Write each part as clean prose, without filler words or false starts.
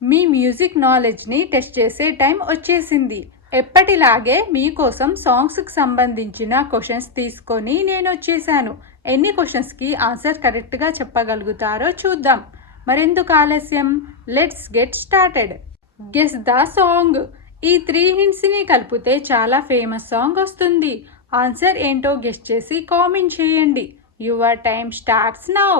మీ music నాలెడ్జ్ని test చేసే time వచ్చేసింది. ఎప్పటిలాగే మీకోసం సాంగ్స్కి సంబంధించిన క్వశ్చన్స్ తీసుకొని నేను వచ్చేసాను. ఎన్ని క్వశ్చన్స్కి ఆన్సర్ కరెక్ట్గా చెప్పగలుగుతారో చూద్దాం. మరెందుకు ఆలస్యం, let's get started. Guess the song. ఈ 3 హింట్స్ని కలిపితే చాలా ఫేమస్ సాంగ్ వస్తుంది. ఆన్సర్ ఏంటో గెస్ చేసి కామెంట్ చేయండి. Your time starts now.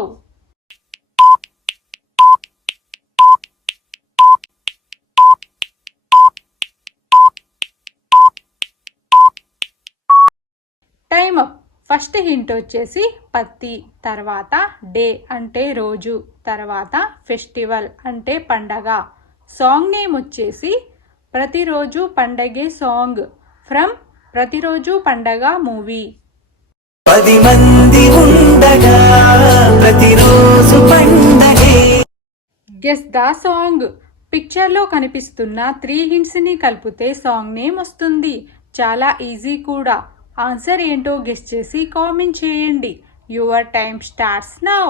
Time up. First hint వచ్చేసి పత్తి, తర్వాత డే అంటే రోజు, తర్వాత ఫెస్టివల్ అంటే పండగ. సాంగ్ నేమ్ వచ్చేసి ప్రతిరోజు పండగే సాంగ్ ఫ్రమ్ ప్రతిరోజు పండగ మూవీ. 10 మంది ఉండగా ప్రతిరోజు పండగే. Guess the song. పిక్చర్లో కనిపిస్తున్న 3 హింట్స్ని కలిపితే సాంగ్ నేమ్ వస్తుంది. చాలా ఈజీ కూడా. ఆన్సర్ ఏంటో గెస్ చేసి కామెంట్ చేయండి. Your time starts now.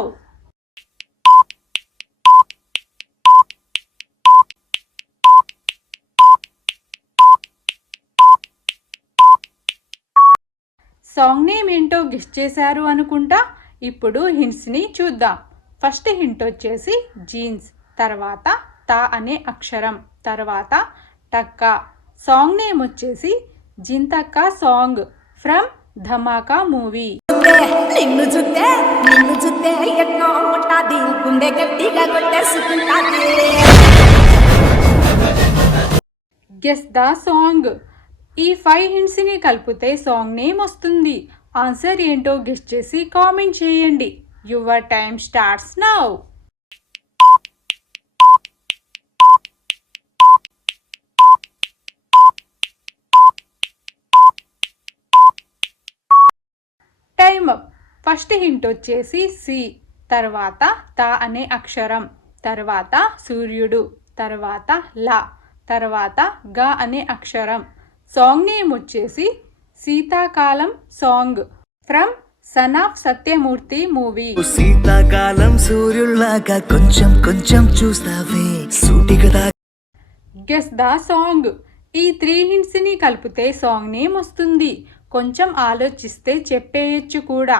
Song name ఏంటో గెస్ చేశారు అనుకుంటా. ఇప్పుడు హింట్స్ని చూద్దాం. ఫస్ట్ హింట్ వచ్చేసి జీన్స్, తర్వాత తా అనే అక్షరం, తర్వాత టక్క. సాంగ్ నేమ్ వచ్చేసి జింతక్క సాంగ్ ఫ్రమ్ ధమాకా మూవీ. నిన్ను చూస్తే ఎట్లా ఉంటాది, గుండె గట్టిగా కొట్టేసుకుంటాది. Guess the song. ఈ 5 హింట్స్ని కలిపితే సాంగ్ నేమ్ వస్తుంది. ఆన్సర్ ఏంటో గెస్ చేసి కామెంట్ చేయండి. Your time starts now. Time up. First hint వచ్చేసి సి, తర్వాత త అనే అక్షరం, తర్వాత సూర్యుడు, తర్వాత లా, తర్వాత గ అనే అక్షరం. సాంగ్ నేమ్ వచ్చేసి శీతాకాలం song from son of Satyamurthy movie. శీతాకాలం సూర్యుల్లాగా కొంచెం కొంచెం చూస్తావే సూటిగా. Guess the song. ఈ 3 హింట్స్ని కలిపితే సాంగ్ నేమ్ వస్తుంది. కొంచెం ఆలోచిస్తే చెప్పేయచ్చు కూడా.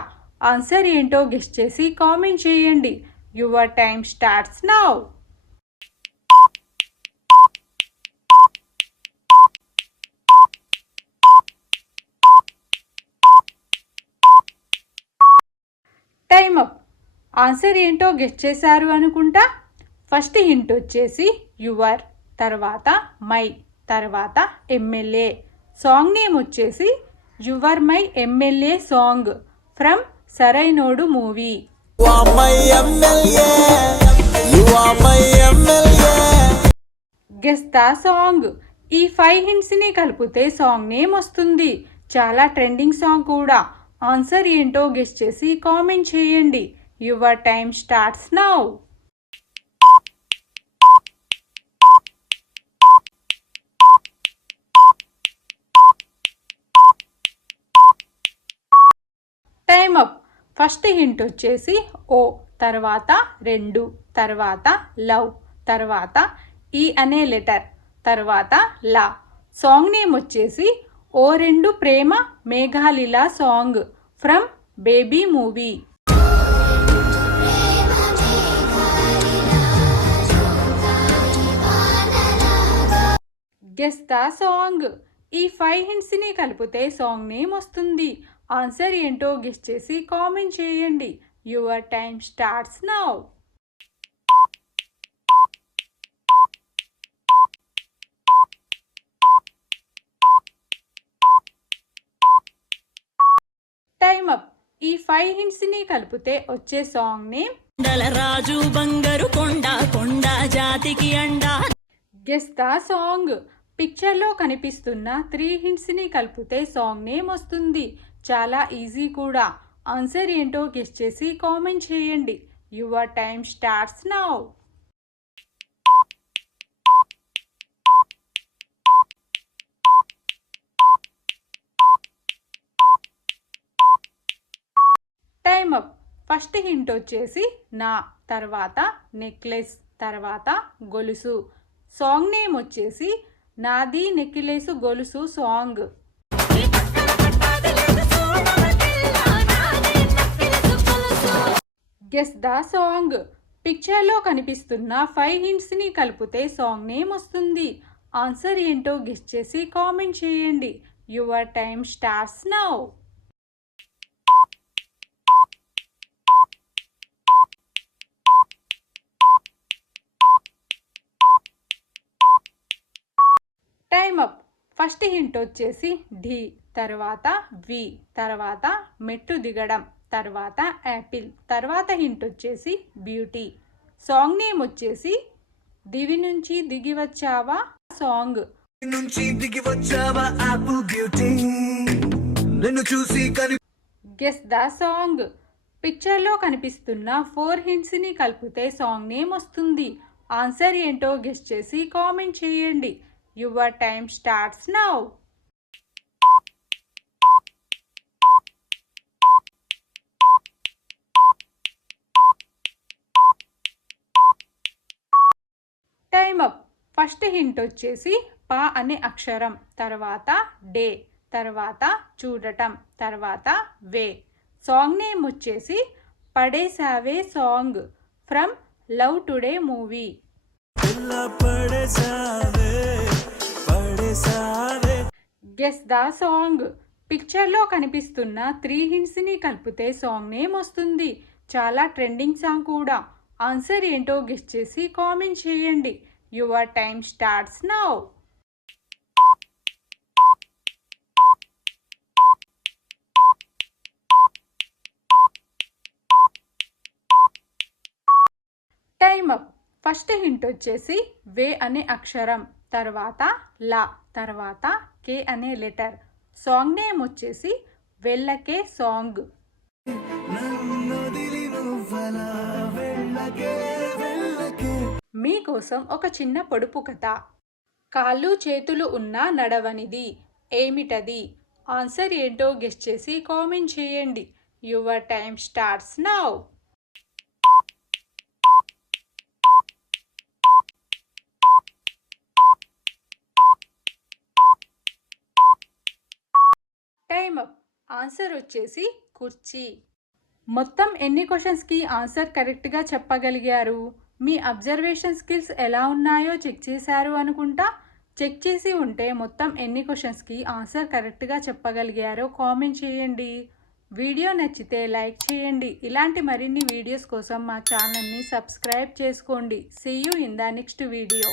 ఆన్సర్ ఏంటో గెస్ చేసి కామెంట్ చేయండి. Your time starts now. Time up. Answer ఏంటో గెస్ చేశారు అనుకుంటా. ఫస్ట్ హింట్ వచ్చేసి యువర్, తర్వాత మై, తర్వాత ఎమ్మెల్యే. సాంగ్ నేమ్ వచ్చేసి your my MLA song from Sarainodu movie. Guess the song. ఈ 5 హింట్స్ని కలిపితే సాంగ్ నేమ్ వస్తుంది. చాలా ట్రెండింగ్ సాంగ్ కూడా. ఆన్సర్ ఏంటో గెస్ చేసి కామెంట్ చేయండి. Your time starts now. Time up. First hint వచ్చేసి ఓ, తర్వాత 2, తర్వాత లవ్, తర్వాత ఈ అనే లెటర్, తర్వాత లా. సాంగ్ నేమ్ వచ్చేసి ఓ 2 ప్రేమ మేఘాలిలా song from baby movie. Guess the song. ఈ 5 హింట్స్ని కలిపితే సాంగ్ నేమ్ వస్తుంది. ఆన్సర్ ఏంటో గెస్ చేసి కామెంట్ చేయండి. Your time starts now. Time up. ఈ 5 హింట్స్ని కలిపితే వచ్చే సాంగ్ నేమ్ రాజు బంగారు కొండ, కొండ జాతికి అండా. Guess the song. పిక్చర్లో కనిపిస్తున్న 3 హింట్స్ని కలిపితే సాంగ్ నేమ్ వస్తుంది. చాలా ఈజీ కూడా. ఆన్సర్ ఏంటో గెస్ చేసి కామెంట్ చేయండి. Your time starts now. Time up. First hint వచ్చేసి నా, తర్వాత నెక్లెస్, తర్వాత గొలుసు, సాంగ్ నేమ్ వచ్చేసి నాది నెక్కిలేసు గొలుసు సాంగ్. Guess the song. పిక్చర్లో కనిపిస్తున్న 5 హింట్స్ని కలిపితే సాంగ్ నేమ్ వస్తుంది. ఆన్సర్ ఏంటో గెస్ చేసి కామెంట్ చేయండి. Your time starts now. Time up. First hint వచ్చేసి ఢీ, తర్వాత వి, తర్వాత మెట్టు దిగడం, తర్వాత యాపిల్, తర్వాత హింట్ వచ్చేసి బ్యూటీ. సాంగ్ నేమ్ వచ్చేసి దివి నుంచి దిగి వచ్చావా సాంగ్. నుంచి దిగి వచ్చావా ఆపిల్ బ్యూటీ నిన్ను చూసి గెస్ ద సాంగ్. పిక్చర్లో కనిపిస్తున్న 4 హింట్స్ని కలిపితే సాంగ్ నేమ్ వస్తుంది. ఆన్సర్ ఏంటో గెస్ చేసి కామెంట్ చేయండి. Your time starts now. Time up. First hint వచ్చేసి పా అనే అక్షరం, తర్వాత డే, తర్వాత చూడటం, తర్వాత వే. సాంగ్ నేమ్ వచ్చేసి పడేసావే song from love today movie. Guess the song. పిక్చర్లో కనిపిస్తున్న 3 హింట్స్ని కలిపితే సాంగ్ నేమ్ వస్తుంది. చాలా ట్రెండింగ్ సాంగ్ కూడా. ఆన్సర్ ఏంటో గెస్ చేసి కామెంట్ చేయండి. Your time starts now. Time up. First hint వచ్చేసి వే అనే అక్షరం, తర్వాత లా, తర్వాత కే అనే లెటర్. సాంగ్ నేమ్ వచ్చేసి వెళ్ళకే సాంగ్. మీకోసం ఒక చిన్న పొడుపు కథ. కాళ్ళు చేతులు ఉన్న నడవనిది ఏమిటది? ఆన్సర్ ఏంటో గెస్ చేసి కామెంట్ చేయండి. Your time starts now. Time up. Answer వచ్చేసి కుర్చీ. మొత్తం ఎన్ని క్వశ్చన్స్కి ఆన్సర్ కరెక్ట్గా చెప్పగలిగారు? మీ అబ్జర్వేషన్ స్కిల్స్ ఎలా ఉన్నాయో చెక్ చేశారు అనుకుంటా. చెక్ చేసి ఉంటే మొత్తం ఎన్ని క్వశ్చన్స్కి ఆన్సర్ కరెక్ట్గా చెప్పగలిగారో కామెంట్ చేయండి. వీడియో నచ్చితే లైక్ చేయండి. ఇలాంటి మరిన్ని వీడియోస్ కోసం మా ఛానల్ని సబ్స్క్రైబ్ చేసుకోండి. See you in the next video.